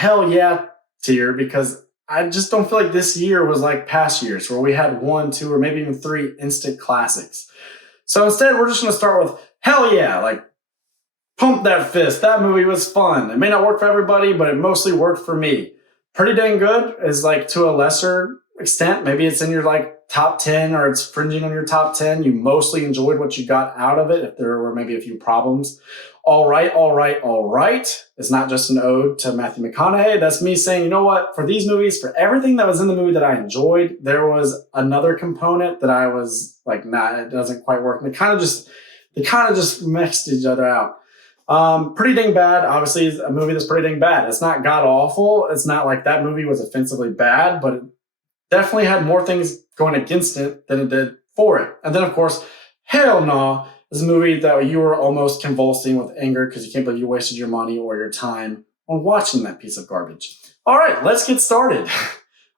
hell yeah tier because I just don't feel like this year was like past years where we had 1, 2, or maybe even 3 instant classics. So instead, we're just going to start with hell yeah, like pump that fist. That movie was fun. It may not work for everybody, but it mostly worked for me. Pretty dang good is like to a lesser extent. Maybe it's in your like top 10 or it's fringing on your top 10. You mostly enjoyed what you got out of it if there were maybe a few problems. All right, all right, all right. It's not just an ode to Matthew McConaughey. That's me saying, you know what? For these movies, for everything that was in the movie that I enjoyed, there was another component that I was like, nah, it doesn't quite work. And they kind of just mixed each other out. Pretty dang bad. Obviously, is a movie that's pretty dang bad. It's not god awful. It's not like that movie was offensively bad, but it definitely had more things going against it than it did for it. And then, of course, hell no, is a movie that you were almost convulsing with anger because you can't believe you wasted your money or your time on watching that piece of garbage. All right, let's get started.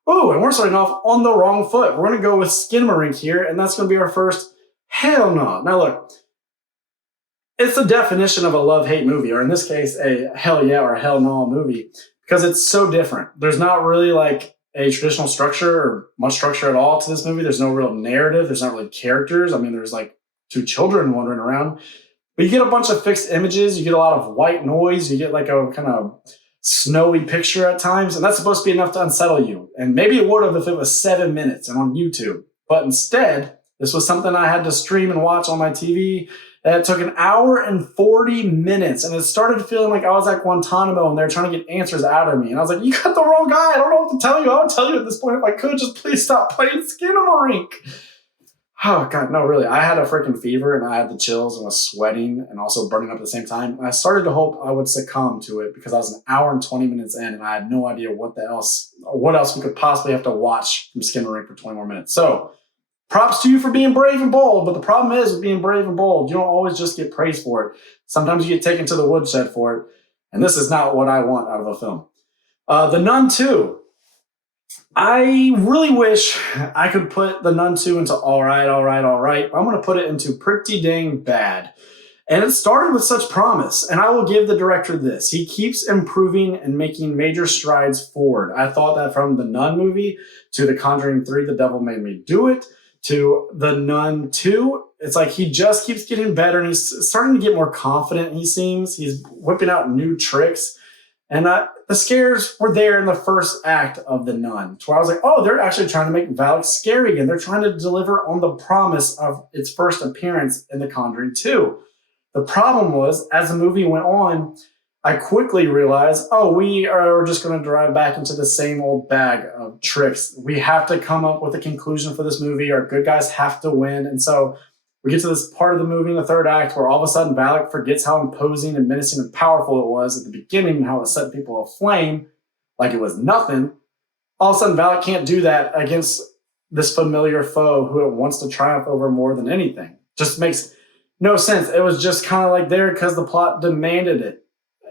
Oh, and we're starting off on the wrong foot. We're going to go with Skinamarink here, and that's going to be our first hell no. Now, look. It's the definition of a love-hate movie, or in this case, a hell yeah or hell no movie, because it's so different. There's not really like a traditional structure or much structure at all to this movie. There's no real narrative. There's not really characters. I mean, there's like 2 children wandering around, but you get a bunch of fixed images. You get a lot of white noise. You get like a kind of snowy picture at times, and that's supposed to be enough to unsettle you. And maybe it would have if it was 7 minutes and on YouTube, but instead, this was something I had to stream and watch on my TV. It took 1 hour and 40 minutes, and it started feeling like I was at Guantanamo, and they're trying to get answers out of me. And I was like, you got the wrong guy. I don't know what to tell you. I would tell you at this point if I could. Just please stop playing Skinamarink. Oh, God, no, really. I had a freaking fever, and I had the chills, and was sweating, and also burning up at the same time. And I started to hope I would succumb to it because I was 1 hour and 20 minutes in, and I had no idea what else we could possibly have to watch from Skinamarink for 20 more minutes. So, props to you for being brave and bold, but the problem is with being brave and bold, you don't always just get praised for it. Sometimes you get taken to the woodshed for it, and this is not what I want out of a film. The Nun 2. I really wish I could put The Nun 2 into all right, all right, all right. I'm going to put it into pretty dang bad. And it started with such promise, and I will give the director this. He keeps improving and making major strides forward. I thought that from the Nun movie to The Conjuring 3, The Devil Made Me Do It, to The Nun 2, it's like he just keeps getting better and he's starting to get more confident, he seems. He's whipping out new tricks. And the scares were there in the first act of The Nun, to where I was like, oh, they're actually trying to make Valak scary again. They're trying to deliver on the promise of its first appearance in The Conjuring 2. The problem was, as the movie went on, I quickly realized, oh, we are just going to drive back into the same old bag of tricks. We have to come up with a conclusion for this movie. Our good guys have to win. And so we get to this part of the movie in the third act where all of a sudden Valak forgets how imposing and menacing and powerful it was at the beginning and how it set people aflame like it was nothing. All of a sudden Valak can't do that against this familiar foe who it wants to triumph over more than anything. Just makes no sense. It was just kind of like there because the plot demanded it.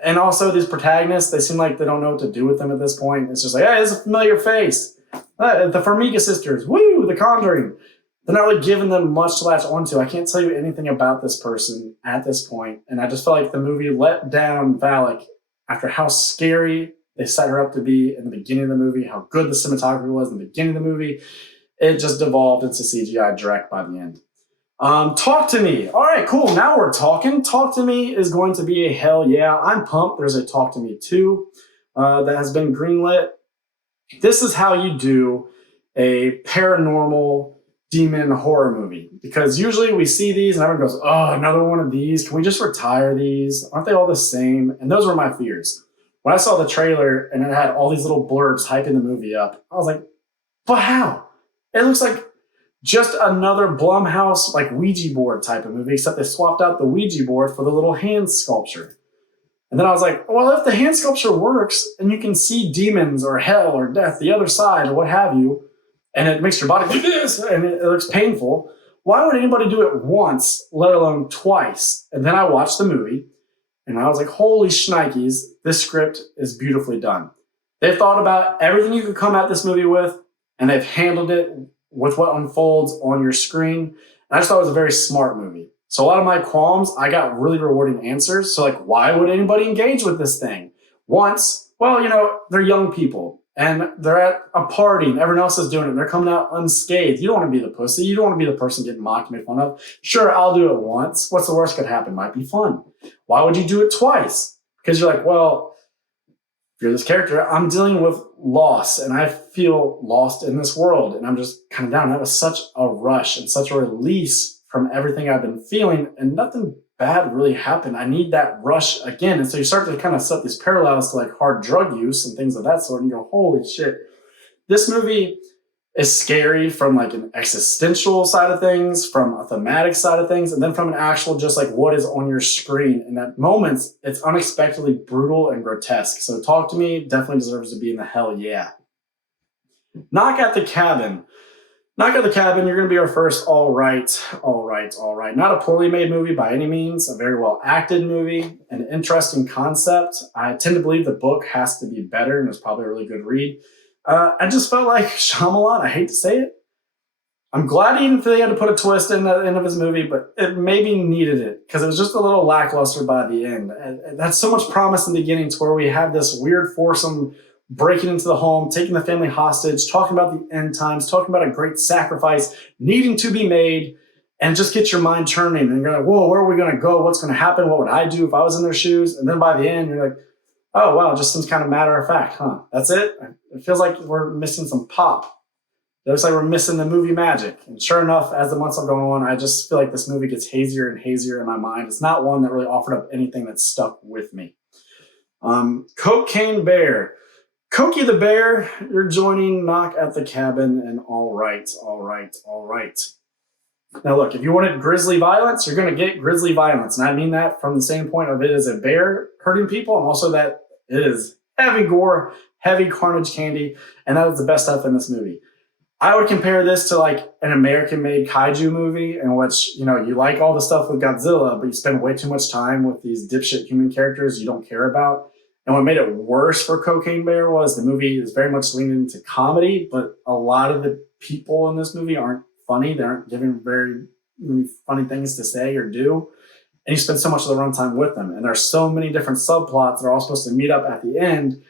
And also these protagonists, they seem like they don't know what to do with them at this point. It's just like, hey, it's a familiar face. The Farmiga sisters, woo, The Conjuring. They're not really giving them much to latch onto. I can't tell you anything about this person at this point. And I just felt like the movie let down Valak after how scary they set her up to be in the beginning of the movie, how good the cinematography was in the beginning of the movie. It just devolved into CGI direct by the end. Talk to Me. All right, cool. Now we're talking. Talk to Me is going to be a hell yeah. I'm pumped. There's a Talk to Me 2 that has been greenlit. This is how you do a paranormal demon horror movie. Because usually we see these and everyone goes, oh, another one of these. Can we just retire these? Aren't they all the same? And those were my fears. When I saw the trailer and it had all these little blurbs hyping the movie up, I was like, but how? It looks like just another Blumhouse like Ouija board type of movie, except they swapped out the Ouija board for the little hand sculpture. And then I was like, well, if the hand sculpture works and you can see demons or hell or death, the other side or what have you, and it makes your body do this and it looks painful, why would anybody do it once, let alone twice? And then I watched the movie and I was like, holy shnikes, this script is beautifully done. They've thought about everything you could come at this movie with, and they've handled it with what unfolds on your screen. And I just thought it was a very smart movie. So a lot of my qualms, I got really rewarding answers. So like, why would anybody engage with this thing? Once, Well, they're young people and they're at a party and everyone else is doing it. And they're coming out unscathed. You don't want to be the pussy. You don't want to be the person getting mocked and made fun of. Sure, I'll do it once. What's the worst could happen? Might be fun. Why would you do it twice? Because you're like, well, if you're this character, I'm dealing with loss and I feel lost in this world. And I'm just kind of down. That was such a rush and such a release from everything I've been feeling. And nothing bad really happened. I need that rush again. And so you start to kind of set these parallels to like hard drug use and things of that sort. And you go, holy shit. This movie is scary from like an existential side of things, from a thematic side of things, and then from an actual just like what is on your screen. And at moments, it's unexpectedly brutal and grotesque. So Talk to Me definitely deserves to be in the hell yeah. Knock at the Cabin. Knock at the Cabin, you're going to be our first all right. Not a poorly made movie by any means, a very well acted movie, an interesting concept. I tend to believe the book has to be better, and it's probably a really good read. I just felt like Shyamalan, I hate to say it. I'm glad he didn't feel he had to put a twist in the end of his movie, but it maybe needed it because it was just a little lackluster by the end. And that's so much promise in the beginning to where we have this weird foursome breaking into the home, taking the family hostage, talking about the end times, talking about a great sacrifice needing to be made, and just get your mind churning. And you're like, whoa, where are we going to go? What's going to happen? What would I do if I was in their shoes? And then by the end, you're like, oh, wow, just some kind of matter of fact, huh? That's it? It feels like we're missing some pop. It looks like we're missing the movie magic. And sure enough, as the months are going on, I just feel like this movie gets hazier and hazier in my mind. It's not one that really offered up anything that stuck with me. Cocaine Bear. Cokie the Bear, you're joining Knock at the Cabin, and all right. Now look, if you wanted grisly violence, you're going to get grisly violence. And I mean that from the standpoint of it is a bear hurting people, and also that it is heavy gore, heavy carnage candy, and that is the best stuff in this movie. I would compare this to like an American-made kaiju movie in which, you like all the stuff with Godzilla, but you spend way too much time with these dipshit human characters you don't care about. And what made it worse for Cocaine Bear was the movie is very much leaning into comedy, but a lot of the people in this movie aren't funny. They aren't giving very funny things to say or do. And you spend so much of the runtime with them. And there's so many different subplots that are all supposed to meet up at the end.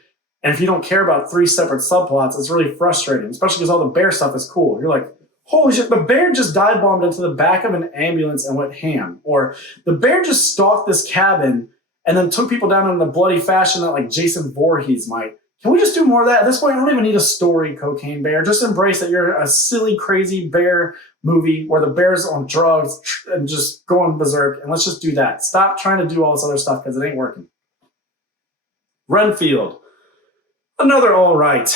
And if you don't care about 3 separate subplots, it's really frustrating, especially because all the bear stuff is cool. You're like, holy shit, the bear just dive bombed into the back of an ambulance and went ham. Or the bear just stalked this cabin and then took people down in the bloody fashion that like Jason Voorhees might. Can we just do more of that? At this point, I don't even need a story, Cocaine Bear. Just embrace that you're a silly, crazy bear movie where the bear's on drugs and just going berserk. And let's just do that. Stop trying to do all this other stuff because it ain't working. Renfield. Another all right.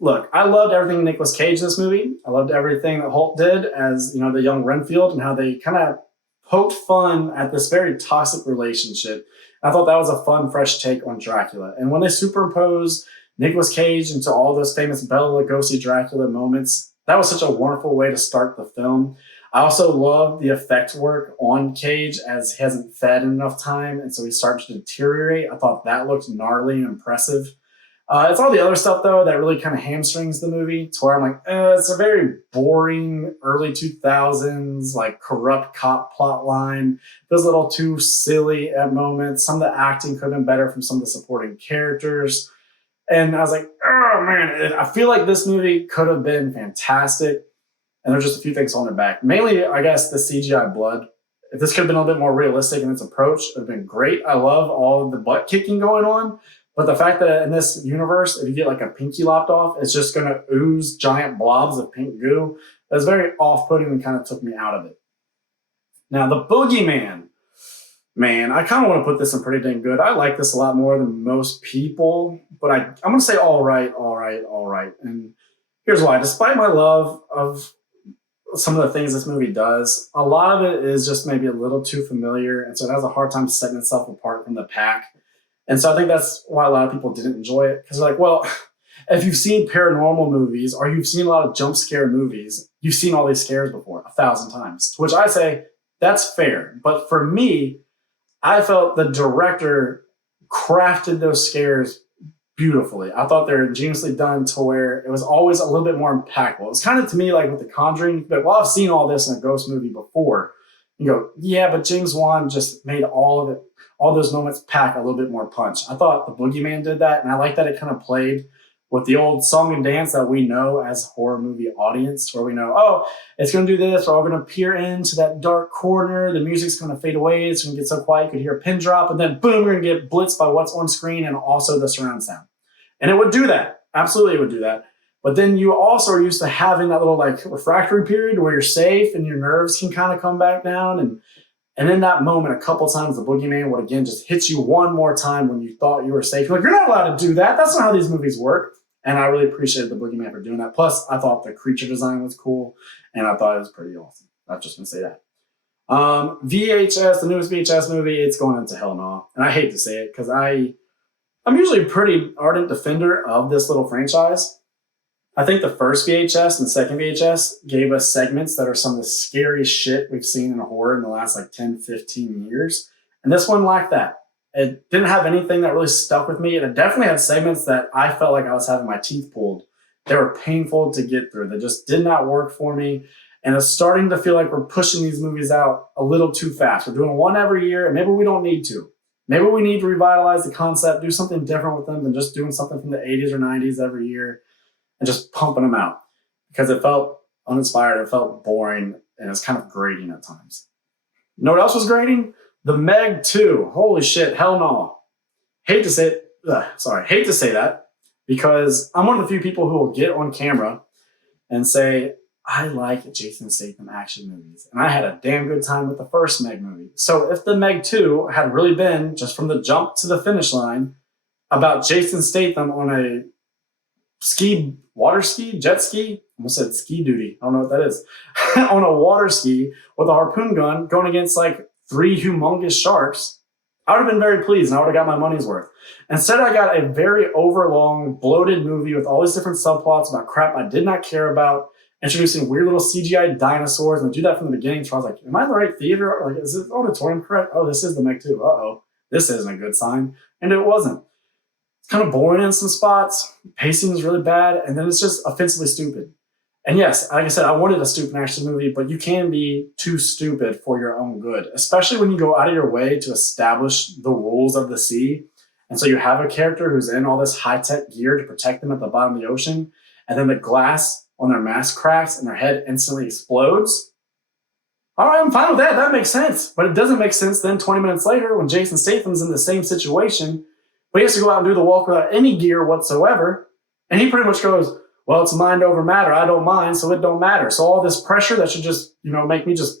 Look, I loved everything Nicolas Cage in this movie. I loved everything that Holt did as, the young Renfield and how they kind of poked fun at this very toxic relationship. I thought that was a fun, fresh take on Dracula. And when they superimpose Nicolas Cage into all those famous Bela Lugosi Dracula moments, that was such a wonderful way to start the film. I also love the effect work on Cage as he hasn't fed in enough time, and so he starts to deteriorate. I thought that looked gnarly and impressive. It's all the other stuff, though, that really kind of hamstrings the movie to where I'm like, it's a very boring early 2000s, like corrupt cop plot line. Feels a little too silly at moments. Some of the acting could have been better from some of the supporting characters. And I was like, oh, man, I feel like this movie could have been fantastic. And there's just a few things holding it back. Mainly, I guess, the CGI blood. If this could have been a little bit more realistic in its approach, it would have been great. I love all of the butt kicking going on. But the fact that in this universe, if you get like a pinky lopped off, it's just going to ooze giant blobs of pink goo. That's very off-putting and kind of took me out of it. Now, the Boogeyman. Man, I kind of want to put this in pretty dang good. I like this a lot more than most people. But I'm going to say all right. And here's why. Despite my love of some of the things this movie does, a lot of it is just maybe a little too familiar. And so it has a hard time setting itself apart from the pack. And so I think that's why a lot of people didn't enjoy it. Because they're like, well, if you've seen paranormal movies or you've seen a lot of jump scare movies, you've seen all these scares before 1,000 times. To which I say, that's fair. But for me, I felt the director crafted those scares beautifully. I thought they were ingeniously done to where it was always a little bit more impactful. It's kind of to me like with The Conjuring, but well, I've seen all this in a ghost movie before. You go, yeah, but James Wan just made all of it all those moments pack a little bit more punch. I thought The Boogeyman did that, and I like that it kind of played with the old song and dance that we know as a horror movie audience, where we know, oh, it's going to do this, we're all going to peer into that dark corner, the music's going to fade away, it's going to get so quiet you could hear a pin drop, and then boom, we're going to get blitzed by what's on screen and also the surround sound. And it would do that. Absolutely, it would do that. But then you also are used to having that little like refractory period where you're safe and your nerves can kind of come back down. And in that moment, a couple times, the Boogeyman would again just hit you one more time when you thought you were safe. You're like, you're not allowed to do that. That's not how these movies work. And I really appreciated the Boogeyman for doing that. Plus, I thought the creature design was cool, and I thought it was pretty awesome. I'm just going to say that. VHS, the newest VHS movie, it's going into hell no. And I hate to say it because I'm usually a pretty ardent defender of this little franchise. I think the first VHS and the second VHS gave us segments that are some of the scariest shit we've seen in horror in the last like 10, 15 years. And this one lacked that. It didn't have anything that really stuck with me. And it definitely had segments that I felt like I was having my teeth pulled. They were painful to get through. They just did not work for me. And it's starting to feel like we're pushing these movies out a little too fast. We're doing one every year, and maybe we don't need to. Maybe we need to revitalize the concept, do something different with them than just doing something from the 80s or 90s every year and just pumping them out. Because it felt uninspired, it felt boring, and it's kind of grating at times. You know what else was grating? The Meg 2. Holy shit, hell no. Hate to say that because I'm one of the few people who will get on camera and say, I like Jason Statham action movies. And I had a damn good time with the first Meg movie. So if the Meg 2 had really been, just from the jump to the finish line, about Jason Statham on a jet ski, I almost said ski duty, I don't know what that is, on a water ski with a harpoon gun going against like 3 humongous sharks, I would have been very pleased and I would have got my money's worth. Instead, I got a very overlong, bloated movie with all these different subplots about crap I did not care about, introducing weird little CGI dinosaurs, and they do that from the beginning. So I was like, am I in the right theater? Like, is this auditorium correct? Oh, this is the Meg 2. Uh-oh, this isn't a good sign. And it wasn't. It's kind of boring in some spots. Pacing is really bad, and then it's just offensively stupid. And yes, like I said, I wanted a stupid action movie, but you can be too stupid for your own good, especially when you go out of your way to establish the rules of the sea. And so you have a character who's in all this high-tech gear to protect them at the bottom of the ocean, and then the glass on their mask cracks and their head instantly explodes. All right, I'm fine with that. That makes sense. But it doesn't make sense then 20 minutes later when Jason Statham's in the same situation, but he has to go out and do the walk without any gear whatsoever. And he pretty much goes, well, it's mind over matter. I don't mind, so it don't matter. So all this pressure that should just, make me just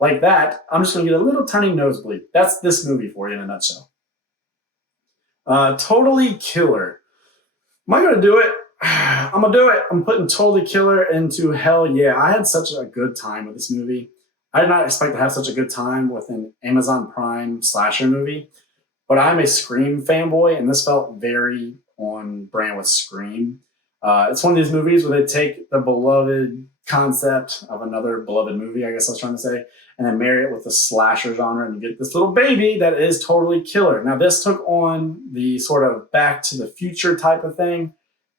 like that, I'm just going to get a little tiny nosebleed. That's this movie for you in a nutshell. Totally Killer. Am I going to do it? I'm going to do it. I'm putting Totally Killer into hell yeah. I had such a good time with this movie. I did not expect to have such a good time with an Amazon Prime slasher movie, but I'm a Scream fanboy, and this felt very on brand with Scream. It's one of these movies where they take the beloved concept of another beloved movie, I guess I was trying to say, and then marry it with the slasher genre, and you get this little baby that is Totally Killer. Now, this took on the sort of Back to the Future type of thing,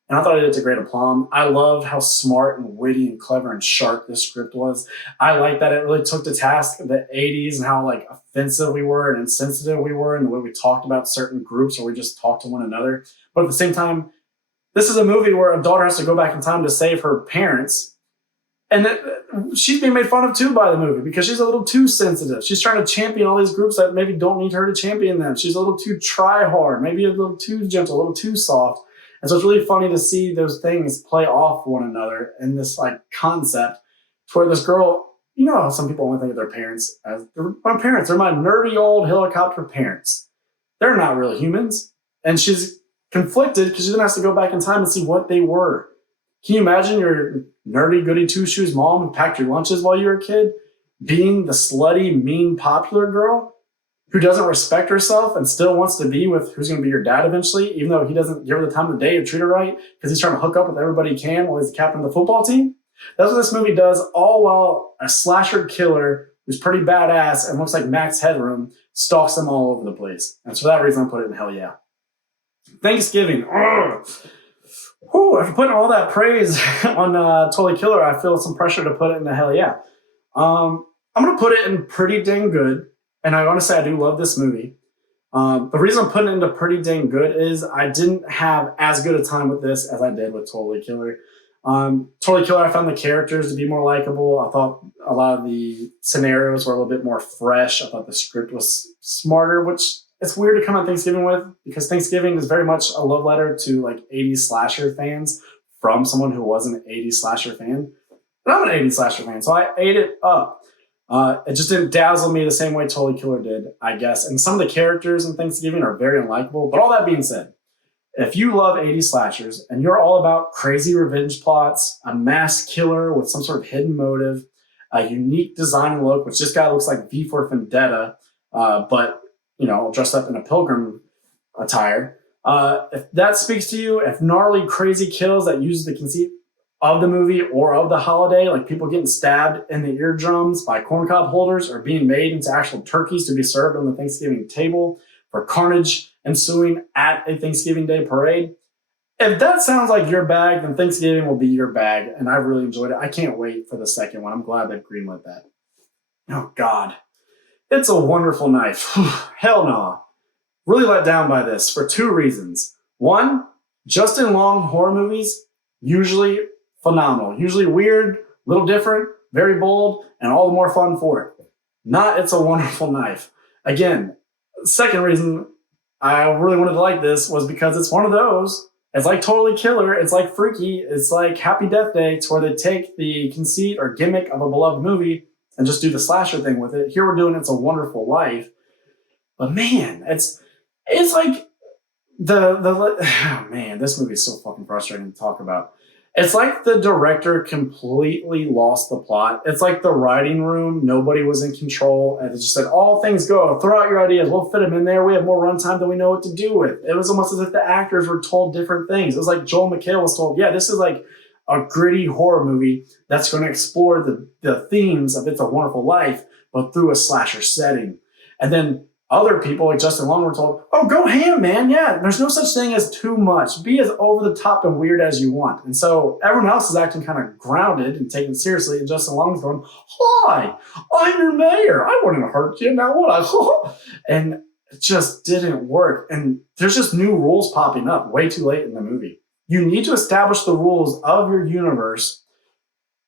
and I thought it did a great aplomb. I loved how smart and witty and clever and sharp this script was. I like that it really took to task the 80s and how offensive we were and insensitive we were and the way we talked about certain groups or we just talked to one another. But at the same time, this is a movie where a daughter has to go back in time to save her parents. And she's being made fun of too by the movie because she's a little too sensitive. She's trying to champion all these groups that maybe don't need her to champion them. She's a little too try hard, maybe a little too gentle, a little too soft. And so it's really funny to see those things play off one another in this concept to where this girl, how some people only think of their parents as my parents. They're my nerdy old helicopter parents. They're not real humans. And she's conflicted because she then has to go back in time and see what they were. Can you imagine your nerdy goody two-shoes mom who packed your lunches while you were a kid being the slutty, mean, popular girl who doesn't respect herself and still wants to be with who's going to be your dad eventually, even though he doesn't give her the time of day or treat her right because he's trying to hook up with everybody he can while he's the captain of the football team? That's what this movie does, all while a slasher killer who's pretty badass and looks like Max Headroom stalks them all over the place. And for that reason, I put it in hell yeah. Thanksgiving. After putting all that praise on Totally Killer, I feel some pressure to put it in the hell yeah. I'm going to put it in pretty dang good. And I want to say I do love this movie. The reason I'm putting it into pretty dang good is I didn't have as good a time with this as I did with Totally Killer. Totally Killer, I found the characters to be more likable. I thought a lot of the scenarios were a little bit more fresh. I thought the script was smarter, which it's weird to come on Thanksgiving with because Thanksgiving is very much a love letter to like 80s slasher fans from someone who wasn't an 80s slasher fan. And I'm an 80s slasher fan, so I ate it up. It just didn't dazzle me the same way Totally Killer did, I guess. And some of the characters in Thanksgiving are very unlikable. But all that being said, if you love 80s slashers and you're all about crazy revenge plots, a mass killer with some sort of hidden motive, a unique design and look, which this guy looks like V for Vendetta, but dressed up in a pilgrim attire. If that speaks to you, if gnarly, crazy kills that use the conceit of the movie or of the holiday, like people getting stabbed in the eardrums by corncob holders or being made into actual turkeys to be served on the Thanksgiving table for carnage ensuing at a Thanksgiving Day parade. If that sounds like your bag, then Thanksgiving will be your bag, and I really enjoyed it. I can't wait for the second one. I'm glad they've greenlit that. Oh, God. It's a Wonderful Knife. Hell no. Really let down by this for two reasons. One, Justin Long horror movies, usually phenomenal. Usually weird, little different, very bold, and all the more fun for it. Not It's a Wonderful Knife. Again, second reason I really wanted to like this was because it's one of those. It's like Totally Killer. It's like Freaky. It's like Happy Death Day. It's where they take the conceit or gimmick of a beloved movie and just do the slasher thing with it. Here we're doing It's a Wonderful Life. But man, it's like this movie is so fucking frustrating to talk about. It's like the director completely lost the plot. It's like the writing room, nobody was in control, and it just said, all things go, throw out your ideas, we'll fit them in there, we have more runtime than we know what to do with. It was almost as if the actors were told different things. It was like Joel McHale was told, yeah, this is like a gritty horror movie that's going to explore the themes of It's a Wonderful Life, but through a slasher setting. And then other people like Justin Long were told, oh, go ham, man. Yeah, there's no such thing as too much. Be as over the top and weird as you want. And so everyone else is acting kind of grounded and taken seriously. And Justin Long's going, hi, I'm your mayor. I wouldn't hurt you. Now would I? And it just didn't work. And there's just new rules popping up way too late in the movie. You need to establish the rules of your universe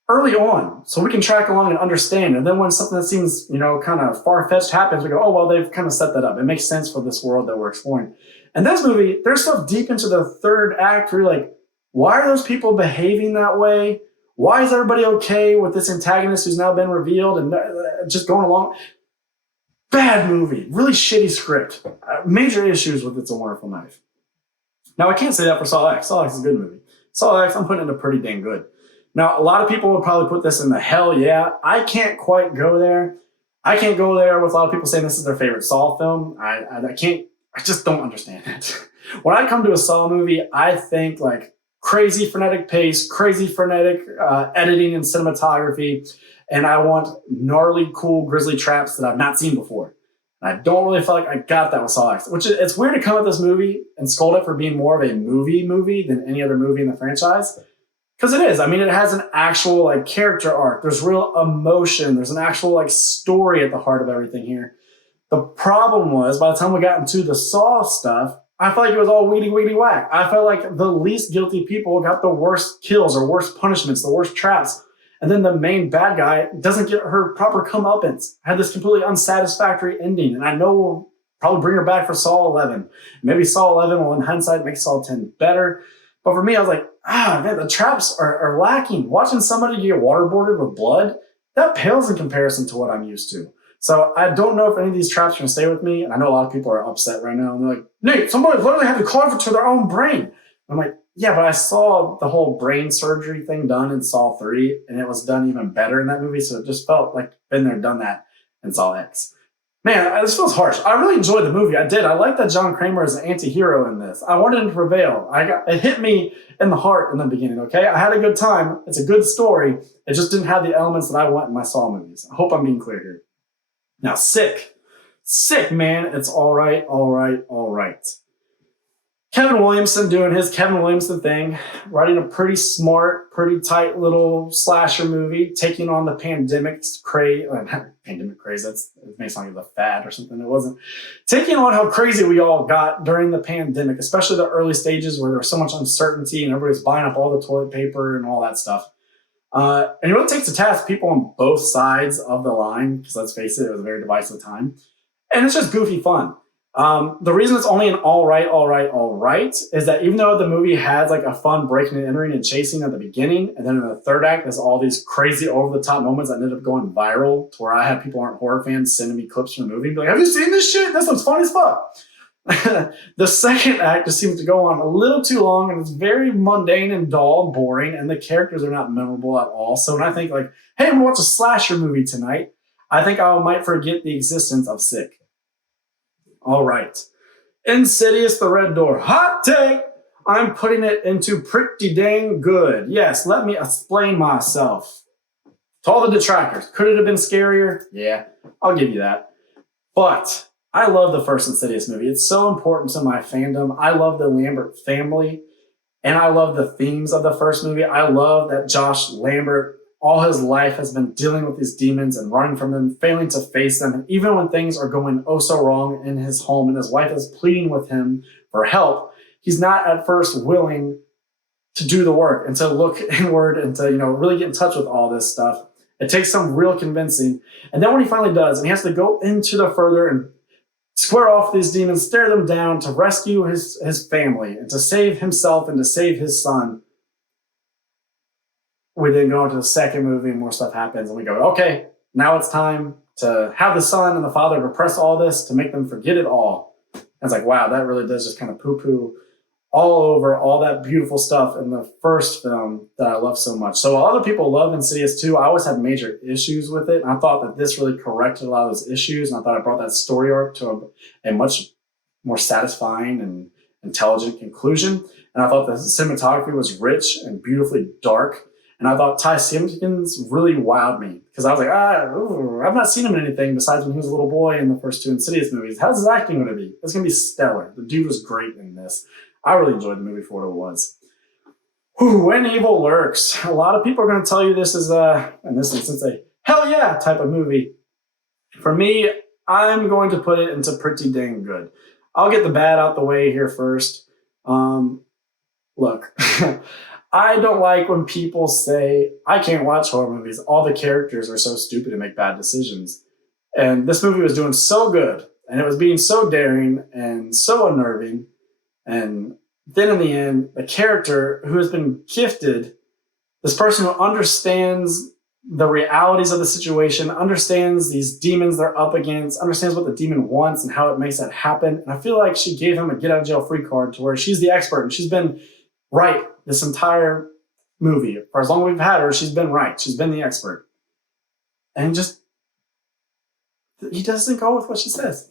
early on so we can track along and understand. And then when something that seems, kind of far-fetched happens, we go, oh, well, they've kind of set that up. It makes sense for this world that we're exploring. And this movie, there's stuff deep into the third act where you're like, why are those people behaving that way? Why is everybody okay with this antagonist who's now been revealed and just going along? Bad movie. Really shitty script. Major issues with It's a Wonderful Knife. Now, I can't say that for Saw X. Saw X is a good movie. Saw X, I'm putting it into pretty dang good. Now, a lot of people would probably put this in the hell yeah. I can't quite go there. I can't go there with a lot of people saying this is their favorite Saw film. I just don't understand it. When I come to a Saw movie, I think like crazy frenetic pace, crazy frenetic editing and cinematography, and I want gnarly, cool, grisly traps that I've not seen before. And I don't really feel like I got that with Saw X, which it's weird to come at this movie and scold it for being more of a movie than any other movie in the franchise. Because it is. I mean, it has an actual like character arc. There's real emotion. There's an actual like story at the heart of everything here. The problem was by the time we got into the Saw stuff, I felt like it was all weedy whack. I felt like the least guilty people got the worst kills or worst punishments, the worst traps. And then the main bad guy doesn't get her proper comeuppance. Had this completely unsatisfactory ending. And I know we'll probably bring her back for Saw 11. Maybe Saw 11 will in hindsight make Saw 10 better. But for me, I was like, man, the traps are lacking. Watching somebody get waterboarded with blood, that pales in comparison to what I'm used to. So I don't know if any of these traps are going to stay with me. And I know a lot of people are upset right now. And they're like, Nate, somebody literally had to carve it to their own brain. I'm like, yeah, but I saw the whole brain surgery thing done in Saw 3, and it was done even better in that movie. So it just felt like been there, done that in Saw X. Man, this feels harsh. I really enjoyed the movie. I did. I like that John Kramer is an anti-hero in this. I wanted him to prevail. It hit me in the heart in the beginning, okay? I had a good time. It's a good story. It just didn't have the elements that I want in my Saw movies. I hope I'm being clear here. Now, Sick. Sick, man. It's all right. Kevin Williamson doing his Kevin Williamson thing, writing a pretty smart, pretty tight little slasher movie, taking on the pandemic craze. Pandemic craze, it may sound like a fad or something. It wasn't. Taking on how crazy we all got during the pandemic, especially the early stages where there was so much uncertainty and everybody was buying up all the toilet paper and all that stuff. And it really takes to task people on both sides of the line, because let's face it, it was a very divisive time. And it's just goofy fun. The reason it's only an all right is that even though the movie has like a fun breaking and entering and chasing at the beginning, and then in the third act, there's all these crazy over the top moments that ended up going viral to where I have people who aren't horror fans sending me clips from the movie and be like, have you seen this shit? This looks fun as fuck. The second act just seems to go on a little too long, and it's very mundane and dull and boring, and the characters are not memorable at all. So when I think like, hey, I'm gonna watch a slasher movie tonight, I think I might forget the existence of Sick. All right. Insidious, The Red Door. Hot take! I'm putting it into pretty dang good. Yes, let me explain myself. To all the detractors, could it have been scarier? Yeah, I'll give you that. But I love the first Insidious movie. It's so important to my fandom. I love the Lambert family, and I love the themes of the first movie. I love that Josh Lambert, all his life, has been dealing with these demons and running from them, failing to face them. And even when things are going oh so wrong in his home and his wife is pleading with him for help, he's not at first willing to do the work and to look inward and to, really get in touch with all this stuff. It takes some real convincing. And then when he finally does, and he has to go into the further and square off these demons, stare them down to rescue his family and to save himself and to save his son. We then go into the second movie and more stuff happens, and we go, okay, now it's time to have the son and the father repress all this to make them forget it all. And it's like, wow, that really does just kind of poo-poo all over all that beautiful stuff in the first film that I love so much. So while other people love Insidious 2, I always had major issues with it. And I thought that this really corrected a lot of those issues, and I thought it brought that story arc to a much more satisfying and intelligent conclusion. And I thought the cinematography was rich and beautifully dark. And I thought Ty Simpkins really wowed me, because I was like, I've not seen him in anything besides when he was a little boy in the first two Insidious movies. How's his acting going to be? It's going to be stellar. The dude was great in this. I really enjoyed the movie for what it was. When Evil Lurks. A lot of people are going to tell you this is, in this instance, a hell yeah type of movie. For me, I'm going to put it into pretty dang good. I'll get the bad out the way here first. Look. I don't like when people say, I can't watch horror movies. All the characters are so stupid to make bad decisions. And this movie was doing so good, and it was being so daring and so unnerving. And then in the end, the character who has been gifted, this person who understands the realities of the situation, understands these demons they're up against, understands what the demon wants and how it makes that happen. And I feel like she gave him a get out of jail free card to where she's the expert, and she's been right this entire movie. For as long as we've had her, she's been right. She's been the expert. And just, he doesn't go with what she says.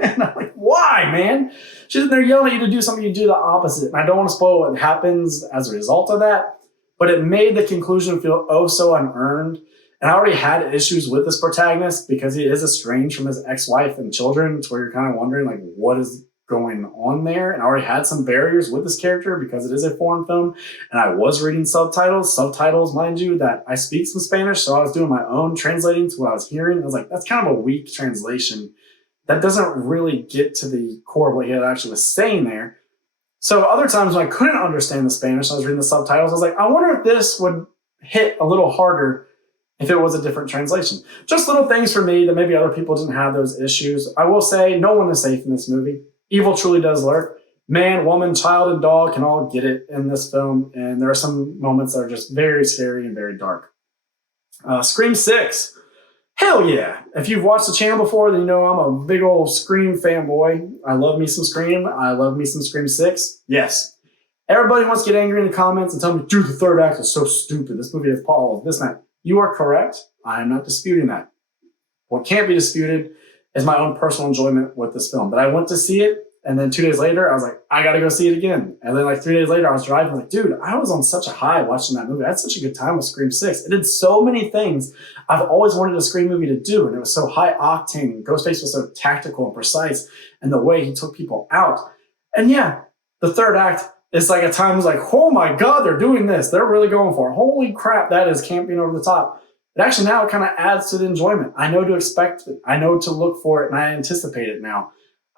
And I'm like, why, man? She's in there yelling at you to do something, you do the opposite. And I don't want to spoil what happens as a result of that, but it made the conclusion feel oh so unearned. And I already had issues with this protagonist because he is estranged from his ex-wife and children, to where you're kind of wondering, like, what is going on there? And I already had some barriers with this character because it is a foreign film, and I was reading subtitles, mind you, that I speak some Spanish, so I was doing my own translating to what I was hearing. I was like, that's kind of a weak translation. That doesn't really get to the core of what he actually was saying there. So other times when I couldn't understand the Spanish, I was reading the subtitles, I was like, I wonder if this would hit a little harder if it was a different translation. Just little things for me that maybe other people didn't have those issues. I will say, no one is safe in this movie. Evil truly does lurk. Man, woman, child, and dog can all get it in this film. And there are some moments that are just very scary and very dark. Scream 6. Hell yeah. If you've watched the channel before, then you know I'm a big old Scream fanboy. I love me some Scream. I love me some Scream 6. Yes. Everybody wants to get angry in the comments and tell me, dude, the third act is so stupid. This movie is Paul, this and that. You are correct. I am not disputing that. What can't be disputed is my own personal enjoyment with this film. But I went to see it, and then 2 days later, I was like, I gotta go see it again. And then like 3 days later, I was driving, like, dude, I was on such a high watching that movie. I had such a good time with Scream 6. It did so many things I've always wanted a Scream movie to do, and it was so high octane. Ghostface was so tactical and precise, and the way he took people out. And yeah, The third act is like at times like, oh my God, they're doing this. They're really going for it. Holy crap, that is camping over the top. It actually now kind of adds to the enjoyment. I know to expect it. I know to look for it, and I anticipate it now.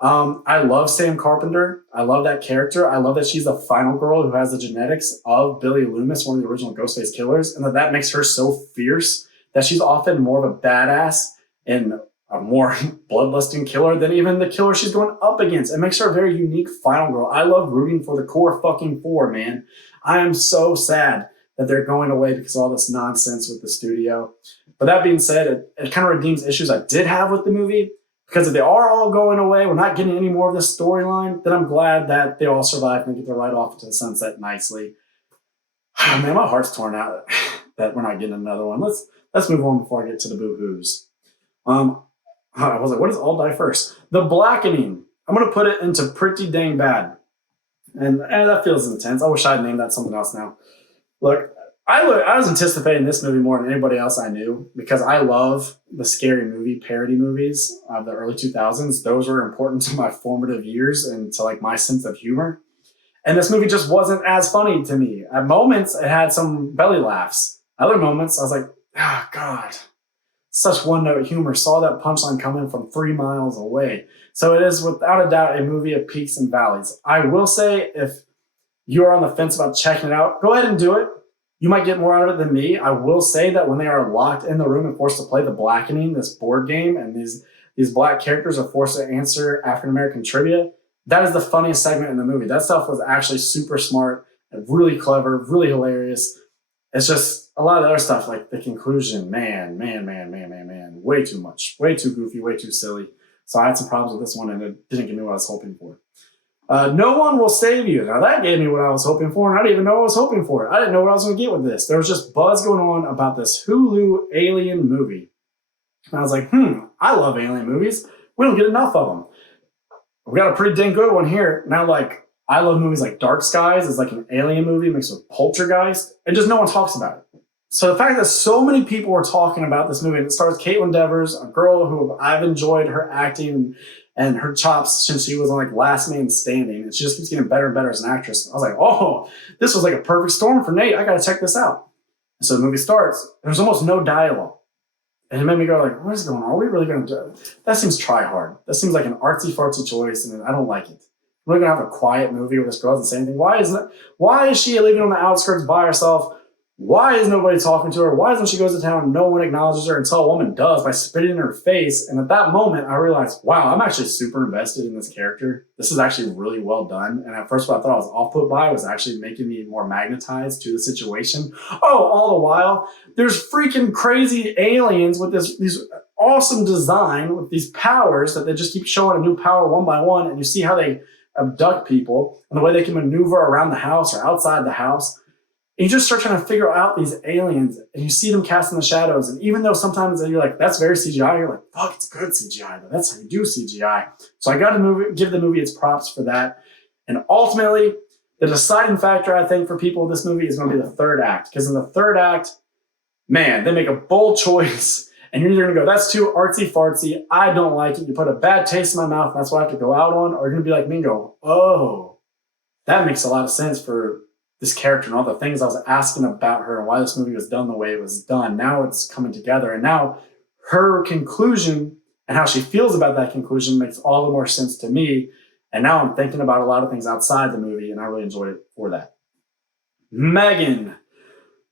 I love Sam Carpenter. I love that character. I love that she's the final girl who has the genetics of Billy Loomis, one of the original Ghostface killers, and that makes her so fierce that she's often more of a badass and a more bloodlusting killer than even the killer she's going up against. It makes her a very unique final girl. I love rooting for the core fucking four, man. I am so sad that they're going away because of all this nonsense with the studio. But that being said, it kind of redeems issues I did have with the movie. Because if they are all going away, we're not getting any more of this storyline, then I'm glad that they all survived and get to ride off into the sunset nicely. Oh, man, my heart's torn out that we're not getting another one. Let's move on before I get to the boo-hoos. I was like, what does all die first? The Blackening. I'm going to put it into pretty dang bad. And that feels intense. I wish I'd named that something else now. Look, I was anticipating this movie more than anybody else I knew because I love the scary movie parody movies of the early 2000s. Those were important to my formative years and to like my sense of humor. And this movie just wasn't as funny to me. At moments, it had some belly laughs. Other moments, I was like, oh, God. Such one-note humor. Saw that punchline coming from 3 miles away. So it is without a doubt a movie of peaks and valleys. I will say if you are on the fence about checking it out, go ahead and do it. You might get more out of it than me. I will say that when they are locked in the room and forced to play The Blackening, this board game, and these black characters are forced to answer African-American trivia, that is the funniest segment in the movie. That stuff was actually super smart and really clever, really hilarious. It's just a lot of the other stuff, like the conclusion, man, way too much, way too goofy, way too silly. So I had some problems with this one, and it didn't give me what I was hoping for. No One Will Save You. Now that gave me what I was hoping for, and I didn't even know what I was hoping for. I didn't know what I was going to get with this. There was just buzz going on about this Hulu alien movie. And I was like, I love alien movies. We don't get enough of them. We got a pretty dang good one here. Now, like, I love movies like Dark Skies. It's like an alien movie mixed with Poltergeist, and just no one talks about it. So the fact that so many people were talking about this movie, and it stars Caitlin Devers, a girl who I've enjoyed her acting and her chops since she was on like Last Man Standing, and she just keeps getting better and better as an actress. I was like, oh, this was like a perfect storm for Nate. I got to check this out. And so the movie starts. There's almost no dialogue. And it made me go like, what is going on? Are we really going to do it? That seems try hard. That seems like an artsy-fartsy choice, and I don't like it. We're going to have a quiet movie where this girl doesn't say anything. Why is she living on the outskirts by herself? Why is nobody talking to her? Why is when she goes to town, no one acknowledges her until a woman does by spitting in her face? And at that moment, I realized, wow, I'm actually super invested in this character. This is actually really well done. And at first, what I thought I was off-put by was actually making me more magnetized to the situation. Oh, all the while, there's freaking crazy aliens with these awesome design with these powers that they just keep showing a new power one by one. And you see how they abduct people and the way they can maneuver around the house or outside the house. And you just start trying to figure out these aliens, and you see them cast in the shadows. And even though sometimes you're like, that's very CGI, you're like, fuck, it's good CGI, but that's how you do CGI. So I got to give the movie its props for that. And ultimately, the deciding factor, I think, for people with this movie is going to be the third act. Because in the third act, man, they make a bold choice. And you're either going to go, that's too artsy-fartsy, I don't like it, you put a bad taste in my mouth, and that's what I have to go out on. Or you're going to be like me and go, oh, that makes a lot of sense for this character and all the things I was asking about her and why this movie was done the way it was done. Now it's coming together. And now her conclusion and how she feels about that conclusion makes all the more sense to me. And now I'm thinking about a lot of things outside the movie, and I really enjoyed it for that. Megan.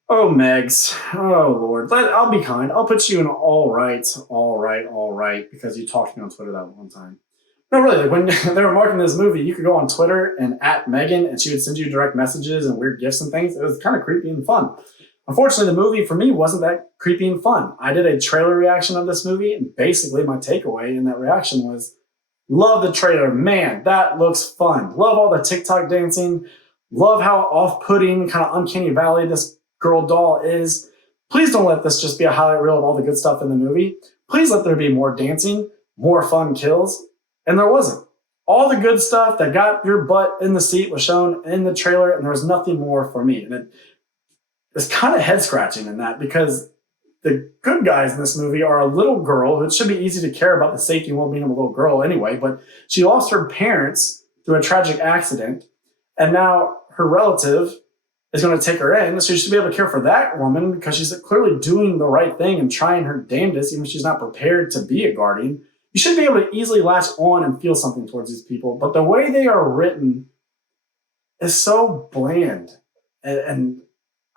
Oh, Megs. Oh, Lord. I'll be kind. I'll put you in all right, because you talked to me on Twitter that one time. No, really, like when they were marketing this movie, you could go on Twitter and at Megan, and she would send you direct messages and weird gifts and things. It was kind of creepy and fun. Unfortunately, the movie for me wasn't that creepy and fun. I did a trailer reaction of this movie, and basically my takeaway in that reaction was, love the trailer. Man, that looks fun. Love all the TikTok dancing. Love how off-putting, kind of uncanny valley this girl doll is. Please don't let this just be a highlight reel of all the good stuff in the movie. Please let there be more dancing, more fun kills. And there wasn't. All the good stuff that got your butt in the seat was shown in the trailer, and there was nothing more for me. And it's kind of head-scratching in that, because the good guys in this movie are a little girl who, it should be easy to care about the safety and well-being of a little girl anyway, but she lost her parents through a tragic accident, And now her relative is going to take her in. So you should be able to care for that woman because she's clearly doing the right thing and trying her damnedest, even if she's not prepared to be a guardian. You should be able to easily latch on and feel something towards these people. But the way they are written is so bland. And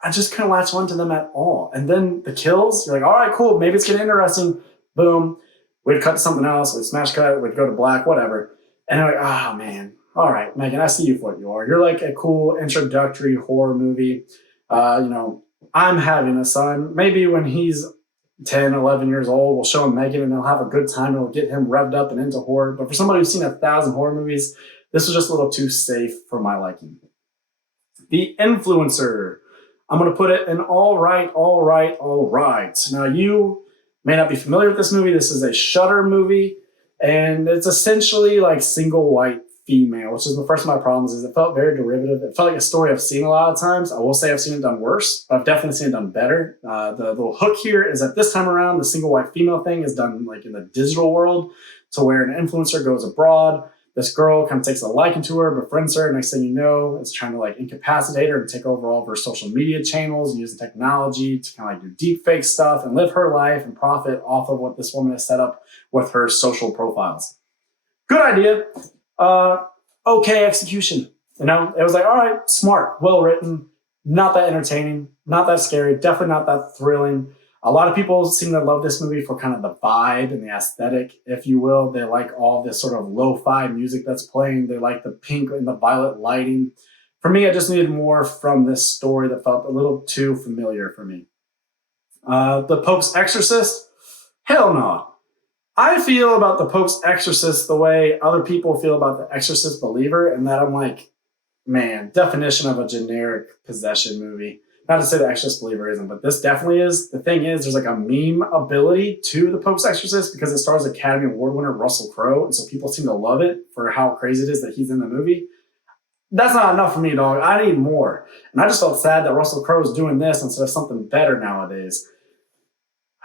I just couldn't latch on to them at all. And then the kills, you're like, all right, cool. Maybe it's getting interesting. Boom. We'd cut to something else. We'd smash cut. We'd go to black, whatever. And I'm like, oh, man. All right, Megan, I see you for what you are. You're like a cool introductory horror movie. I'm having a son. Maybe when he's 10, 11 years old, we'll show him Megan and they'll have a good time. It'll get him revved up and into horror. But for somebody who's seen 1,000 horror movies, this was just a little too safe for my liking. The Influencer. I'm going to put it in all right. Now, you may not be familiar with this movie. This is a Shudder movie, and it's essentially like single white female, which is the first of my problems. Is it felt very derivative. It felt like a story I've seen a lot of times. I will say I've seen it done worse, but I've definitely seen it done better. The little hook here is that this time around, the single white female thing is done like in the digital world, to where an influencer goes abroad. This girl kind of takes a liking to her, befriends her. Next thing you know, it's trying to like incapacitate her and take over all of her social media channels and use the technology to kind of like do deep fake stuff and live her life and profit off of what this woman has set up with her social profiles. Good idea. Okay execution. You know, it was like, all right, smart, well written, not that entertaining, not that scary, definitely not that thrilling. A lot of people seem to love this movie for kind of the vibe and the aesthetic, if you will. They like all this sort of lo-fi music that's playing. They like the pink and the violet lighting. For me, I just needed more from this story that felt a little too familiar for me. The Pope's Exorcist? Hell no. I feel about the Pope's Exorcist the way other people feel about the Exorcist Believer, and that I'm like, man, definition of a generic possession movie. Not to say the Exorcist Believer isn't, but this definitely is. The thing is, there's like a meme ability to the Pope's Exorcist because it stars Academy Award winner Russell Crowe, and so people seem to love it for how crazy it is that he's in the movie. That's not enough for me, dog. I need more. And I just felt sad that Russell Crowe is doing this instead of something better nowadays.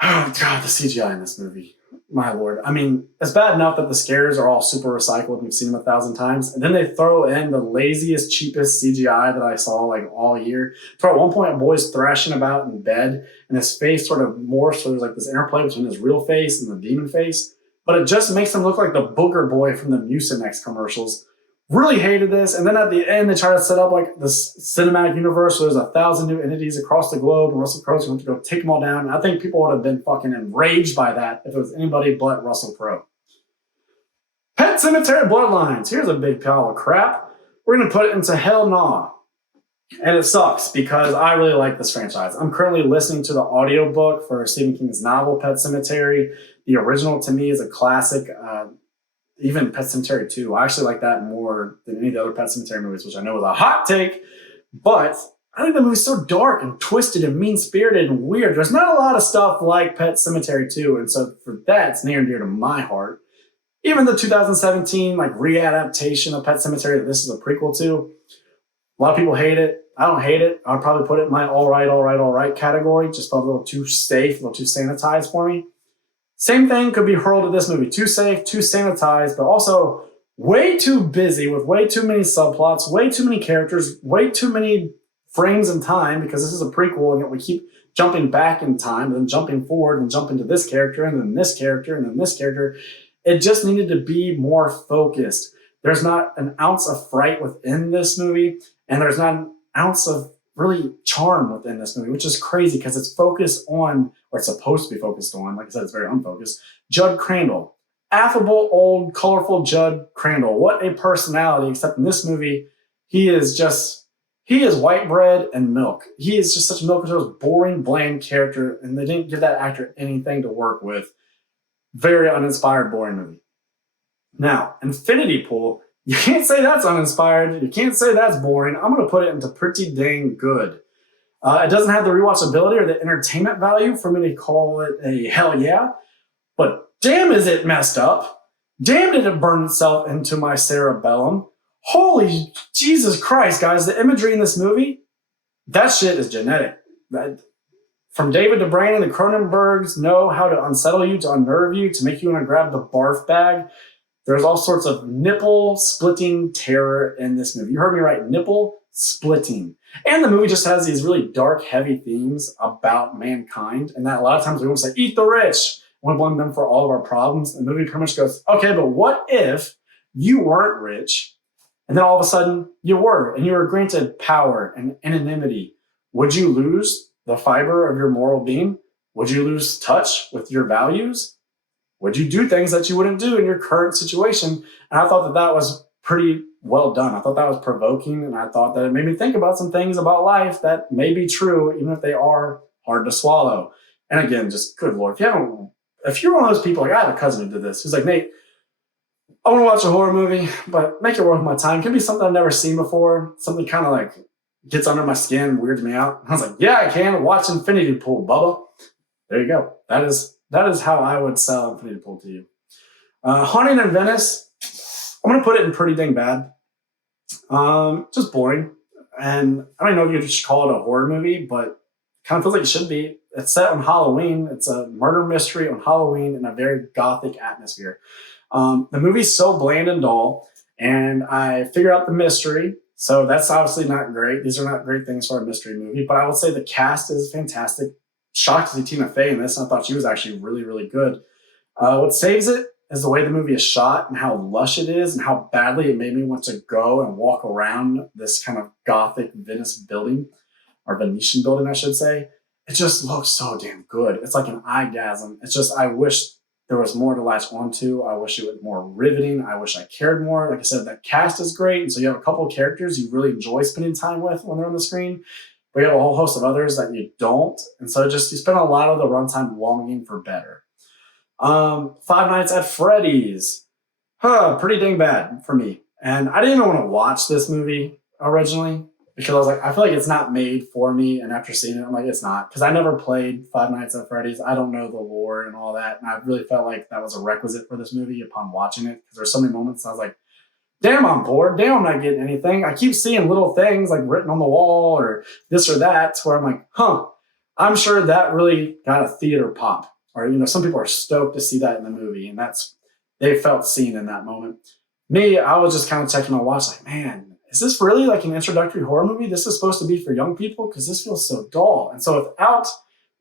Oh, God, the CGI in this movie. My Lord. I mean, it's bad enough that the scares are all super recycled and we've seen them 1,000 times. And then they throw in the laziest, cheapest CGI that I saw like all year. So at one point, a boy's thrashing about in bed and his face sort of morphs. So there's like this interplay between his real face and the demon face. But it just makes him look like the booger boy from the Mucinex commercials. Really hated this. And then at the end, they try to set up like this cinematic universe where there's 1,000 new entities across the globe and Russell Crowe's going to go take them all down. And I think people would have been fucking enraged by that if it was anybody but Russell Crowe. Pet Sematary Bloodlines. Here's a big pile of crap. We're going to put it into Hell Nah. And it sucks because I really like this franchise. I'm currently listening to the audiobook for Stephen King's novel, Pet Sematary. The original to me is a classic. Even Pet Sematary 2, I actually like that more than any of the other Pet Sematary movies, which I know is a hot take, but I think the movie's so dark and twisted and mean-spirited and weird. There's not a lot of stuff like Pet Sematary 2, and so for that, it's near and dear to my heart. Even the 2017 like readaptation of Pet Sematary that this is a prequel to, a lot of people hate it. I don't hate it. I'll probably put it in my all right category. Just felt a little too safe, a little too sanitized for me. Same thing could be hurled at this movie. Too safe, too sanitized, but also way too busy with way too many subplots, way too many characters, way too many frames in time because this is a prequel and yet we keep jumping back in time and then jumping forward and jumping to this character and then this character and then this character. It just needed to be more focused. There's not an ounce of fright within this movie and there's not an ounce of really charm within this movie, which is crazy because it's focused on, or it's supposed to be focused on, like I said, it's very unfocused, Judd Crandall. Affable, old, colorful Judd Crandall. What a personality, except in this movie, he is white bread and milk. He is just such a milquetoast, boring, bland character, and they didn't give that actor anything to work with. Very uninspired, boring movie. Now, Infinity Pool, you can't say that's uninspired. You can't say that's boring. I'm going to put it into pretty dang good. It doesn't have the rewatchability or the entertainment value for me to call it a hell yeah. But damn is it messed up. Damn did it burn itself into my cerebellum. Holy Jesus Christ, guys. The imagery in this movie, that shit is genetic. From David DeBrain and the Cronenbergs know how to unsettle you, to unnerve you, to make you want to grab the barf bag. There's all sorts of nipple splitting terror in this movie. You heard me right, nipple splitting. And the movie just has these really dark, heavy themes about mankind. And that a lot of times we want to say, eat the rich. We want to blame them for all of our problems. And the movie pretty much goes, okay, but what if you weren't rich and then all of a sudden you were, and you were granted power and anonymity? Would you lose the fiber of your moral being? Would you lose touch with your values? Would you do things that you wouldn't do in your current situation? And I thought that that was pretty well done. I thought that was provoking, and I thought that it made me think about some things about life that may be true, even if they are hard to swallow. And again, just good Lord, if you're one of those people, like I have a cousin who did this, who's like, Nate, I want to watch a horror movie, but make it worth my time. It can be something I've never seen before, something kind of like gets under my skin, weirds me out. I was like, yeah, I can. Watch Infinity Pool, Bubba. There you go. That is how I would sell Infinity Pool to you. Haunting in Venice, I'm going to put it in pretty dang bad. Just boring. And I don't know if you should call it a horror movie, but it kind of feels like it should be. It's set on Halloween. It's a murder mystery on Halloween in a very gothic atmosphere. The movie's so bland and dull, and I figure out the mystery. So that's obviously not great. These are not great things for a mystery movie, but I would say the cast is fantastic. Shocked to see Tina Fey in this, and I thought she was actually really, really good. What saves it is the way the movie is shot and how lush it is and how badly it made me want to go and walk around this kind of gothic Venice building, or Venetian building, I should say. It just looks so damn good. It's like an eyegasm. It's just, I wish there was more to latch onto. I wish it was more riveting. I wish I cared more. Like I said, that cast is great. And so you have a couple of characters you really enjoy spending time with when they're on the screen. But you have a whole host of others that you don't. And so you spend a lot of the runtime longing for better. Five Nights at Freddy's. Pretty dang bad for me. And I didn't even want to watch this movie originally because I was like, I feel like it's not made for me. And after seeing it, I'm like, it's not. Because I never played Five Nights at Freddy's. I don't know the lore and all that. And I really felt like that was a requisite for this movie upon watching it. Because there's so many moments I was like, damn, I'm bored. Damn, I'm not getting anything. I keep seeing little things like written on the wall or this or that where I'm like, I'm sure that really got a theater pop. Or, some people are stoked to see that in the movie. And they felt seen in that moment. Me, I was just kind of checking my watch like, man, is this really like an introductory horror movie? This is supposed to be for young people? Because this feels so dull. And so without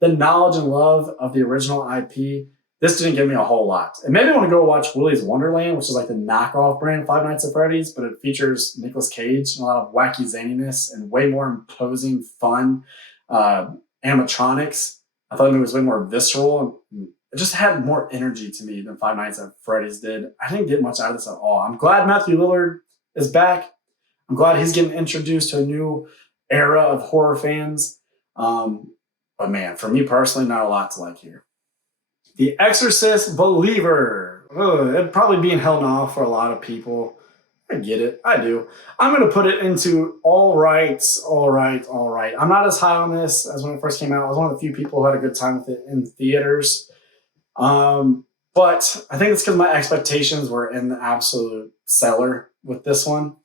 the knowledge and love of the original IP, this didn't give me a whole lot. It made me want to go watch Willy's Wonderland, which is like the knockoff brand of Five Nights at Freddy's, but it features Nicolas Cage and a lot of wacky zaniness and way more imposing, fun animatronics. I thought the movie was way more visceral, and it just had more energy to me than Five Nights at Freddy's did. I didn't get much out of this at all. I'm glad Matthew Lillard is back. I'm glad he's getting introduced to a new era of horror fans. But man, for me personally, not a lot to like here. The Exorcist Believer. It'd probably be in hell now for a lot of people. I get it. I do. I'm going to put it into all right. I'm not as high on this as when it first came out. I was one of the few people who had a good time with it in theaters. But I think it's because my expectations were in the absolute cellar with this one.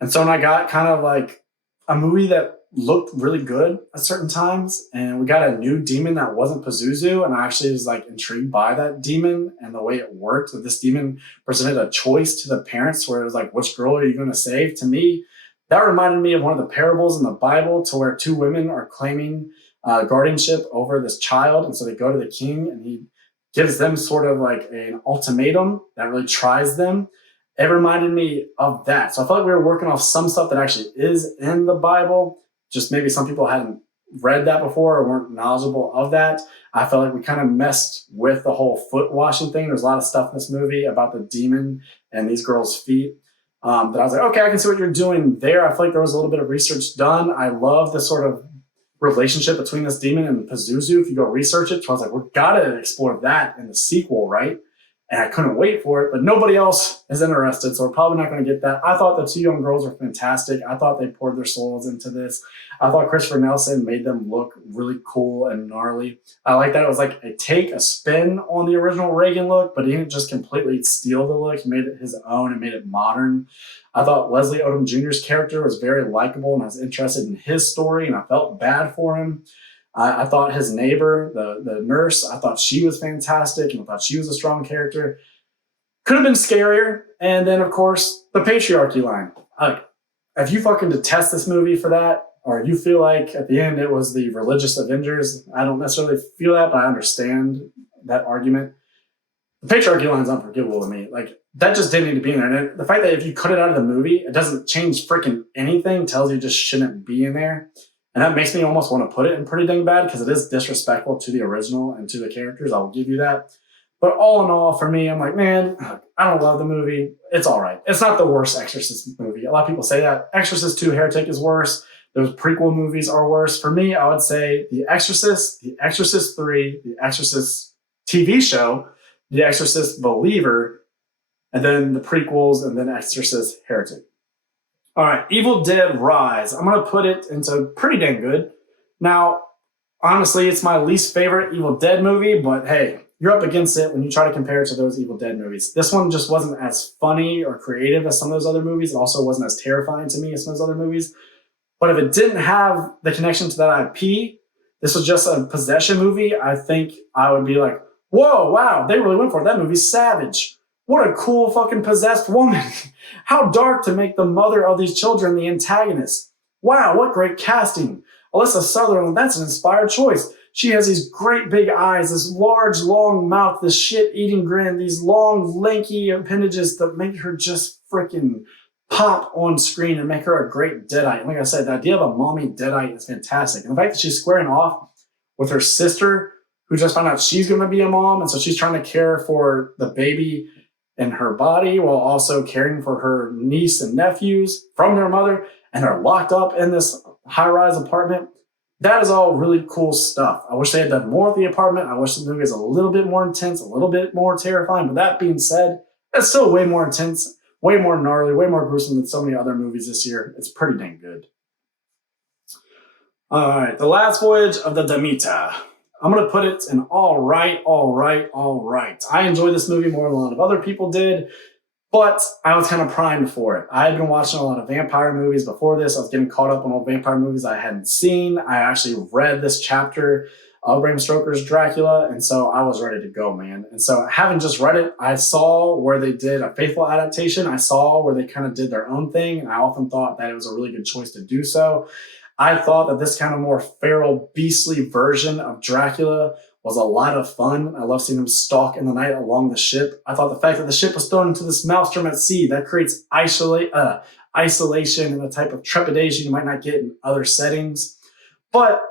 And so when I got kind of like a movie that looked really good at certain times, and we got a new demon that wasn't Pazuzu, and I actually was like intrigued by that demon and the way it worked, that this demon presented a choice to the parents where it was like, which girl are you going to save? To me, that reminded me of one of the parables in the Bible to where two women are claiming guardianship over this child. And so they go to the king and he gives them sort of like an ultimatum that really tries them. It reminded me of that. So I felt like we were working off some stuff that actually is in the Bible. Just maybe some people hadn't read that before or weren't knowledgeable of that. I felt like we kind of messed with the whole foot washing thing. There's a lot of stuff in this movie about the demon and these girls' feet that I was like, okay, I can see what you're doing there. I feel like there was a little bit of research done. I love the sort of relationship between this demon and Pazuzu. If you go research it, so I was like, we've got to explore that in the sequel, right? And I couldn't wait for it, but nobody else is interested, so we're probably not going to get that. I thought the two young girls were fantastic. I thought they poured their souls into this. I thought Christopher Nelson made them look really cool and gnarly. I like that it was like a spin on the original Reagan look, but he didn't just completely steal the look. He made it his own and made it modern. I thought Leslie Odom Jr.'s character was very likable, and I was interested in his story, and I felt bad for him. I thought his neighbor, the nurse, I thought she was fantastic, and I thought she was a strong character. Could have been scarier. And then, of course, the patriarchy line. If you fucking detest this movie for that, or you feel like at the end it was the religious Avengers, I don't necessarily feel that, but I understand that argument. The patriarchy line's unforgivable to me. Like, that just didn't need to be in there. And the fact that if you cut it out of the movie, it doesn't change freaking anything, tells you it just shouldn't be in there. And that makes me almost want to put it in pretty dang bad because it is disrespectful to the original and to the characters. I will give you that. But all in all, for me, I'm like, man, I don't love the movie. It's all right. It's not the worst Exorcist movie. A lot of people say that. Exorcist 2 Heretic is worse. Those prequel movies are worse. For me, I would say The Exorcist, The Exorcist 3, The Exorcist TV show, The Exorcist Believer, and then the prequels, and then Exorcist Heretic. All right, Evil Dead Rise. I'm going to put it into pretty dang good. Now, honestly, it's my least favorite Evil Dead movie, but hey, you're up against it when you try to compare it to those Evil Dead movies. This one just wasn't as funny or creative as some of those other movies. It also wasn't as terrifying to me as some of those other movies. But if it didn't have the connection to that IP, this was just a possession movie, I think I would be like, whoa, wow, they really went for it. That movie's savage. What a cool fucking possessed woman. How dark to make the mother of these children the antagonist. Wow, what great casting. Alyssa Sutherland, that's an inspired choice. She has these great big eyes, this large, long mouth, this shit-eating grin, these long, lanky appendages that make her just freaking pop on screen and make her a great Deadite. And like I said, the idea of a mommy Deadite is fantastic. And the fact that she's squaring off with her sister, who just found out she's going to be a mom, and so she's trying to care for the baby in her body while also caring for her niece and nephews from their mother, and they're locked up in this high-rise apartment. That is all really cool stuff. I wish they had done more with the apartment. I wish the movie was a little bit more intense, a little bit more terrifying. But that being said, it's still way more intense, way more gnarly, way more gruesome than so many other movies this year. It's pretty dang good. All right, The Last Voyage of the Demeter. I'm going to put it in all right. I enjoyed this movie more than a lot of other people did, but I was kind of primed for it. I had been watching a lot of vampire movies before this. I was getting caught up on all vampire movies I hadn't seen. I actually read this chapter of Bram Stoker's Dracula, and so I was ready to go, man. And so having just read it, I saw where they did a faithful adaptation. I saw where they kind of did their own thing, and I often thought that it was a really good choice to do so. I thought that this kind of more feral, beastly version of Dracula was a lot of fun. I love seeing him stalk in the night along the ship. I thought the fact that the ship was thrown into this maelstrom at sea, that creates isolation and a type of trepidation you might not get in other settings. But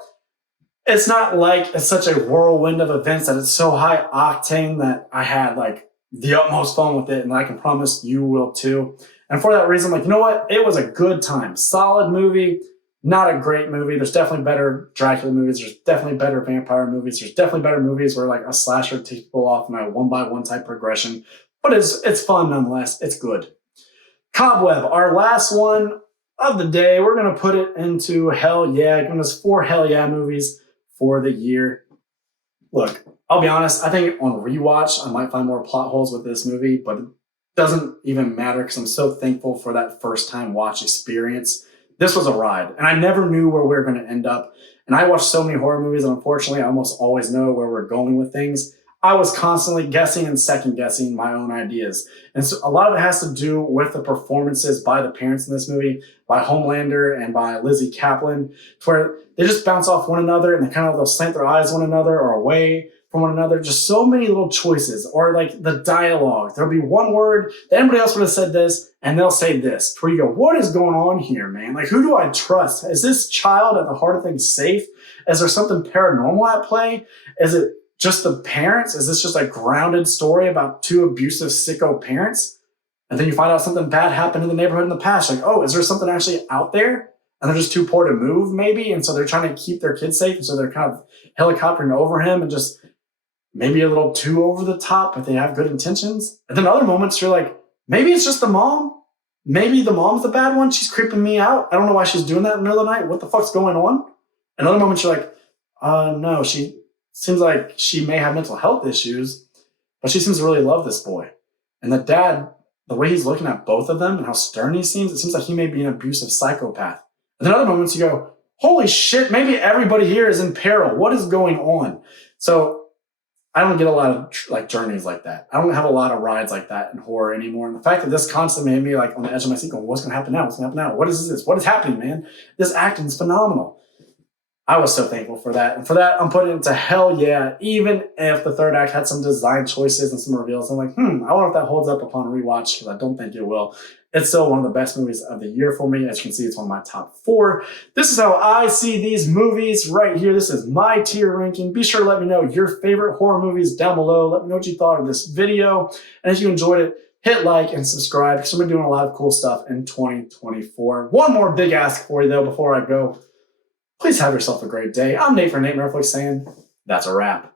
it's not like it's such a whirlwind of events that it's so high octane that I had like the utmost fun with it, and I can promise you will too. And for that reason, I'm like, you know what? It was a good time. Solid movie. Not a great movie. There's definitely better Dracula movies. There's definitely better vampire movies. There's definitely better movies where like a slasher takes people off in a one-by-one type progression. But it's fun nonetheless. It's good. Cobweb, our last one of the day. We're going to put it into Hell Yeah. Giving us 4 Hell Yeah movies for the year. Look, I'll be honest. I think on rewatch, I might find more plot holes with this movie, but it doesn't even matter because I'm so thankful for that first-time watch experience. This was a ride, and I never knew where we were going to end up. And I watch so many horror movies, and unfortunately, I almost always know where we're going with things. I was constantly guessing and second-guessing my own ideas. And so a lot of it has to do with the performances by the parents in this movie, by Homelander and by Lizzie Kaplan, to where they just bounce off one another, and they'll slant their eyes one another or away from one another. Just so many little choices, or like the dialogue. There'll be one word that anybody else would have said this, and they'll say this, where you go, what is going on here, man? Like, who do I trust? Is this child at the heart of things safe? Is there something paranormal at play? Is it just the parents? Is this just a grounded story about 2 abusive, sicko parents? And then you find out something bad happened in the neighborhood in the past. Like, oh, is there something actually out there? And they're just too poor to move, maybe? And so they're trying to keep their kid safe, and so they're kind of helicoptering over him and just maybe a little too over the top, but they have good intentions. And then other moments you're like, maybe it's just the mom. Maybe the mom's the bad one. She's creeping me out. I don't know why she's doing that in the middle of the night. What the fuck's going on? And other moments you're like, no, she seems like she may have mental health issues, but she seems to really love this boy. And the dad, the way he's looking at both of them and how stern he seems, it seems like he may be an abusive psychopath. And then other moments you go, holy shit, maybe everybody here is in peril. What is going on? So I don't get a lot of like journeys like that. I don't have a lot of rides like that in horror anymore. And the fact that this constantly made me like on the edge of my seat going, what's going to happen now? What's going to happen now? What is this? What is happening, man? This acting is phenomenal. I was so thankful for that. And for that, I'm putting it to hell yeah. Even if the third act had some design choices and some reveals, I'm like, I wonder if that holds up upon rewatch, because I don't think it will. It's still one of the best movies of the year for me. As you can see, it's one of my top 4. This is how I see these movies right here. This is my tier ranking. Be sure to let me know your favorite horror movies down below. Let me know what you thought of this video. And if you enjoyed it, hit like and subscribe, because I'm doing a lot of cool stuff in 2024. One more big ask for you, though, before I go. Please have yourself a great day. I'm Nate for natemareflix saying that's a wrap.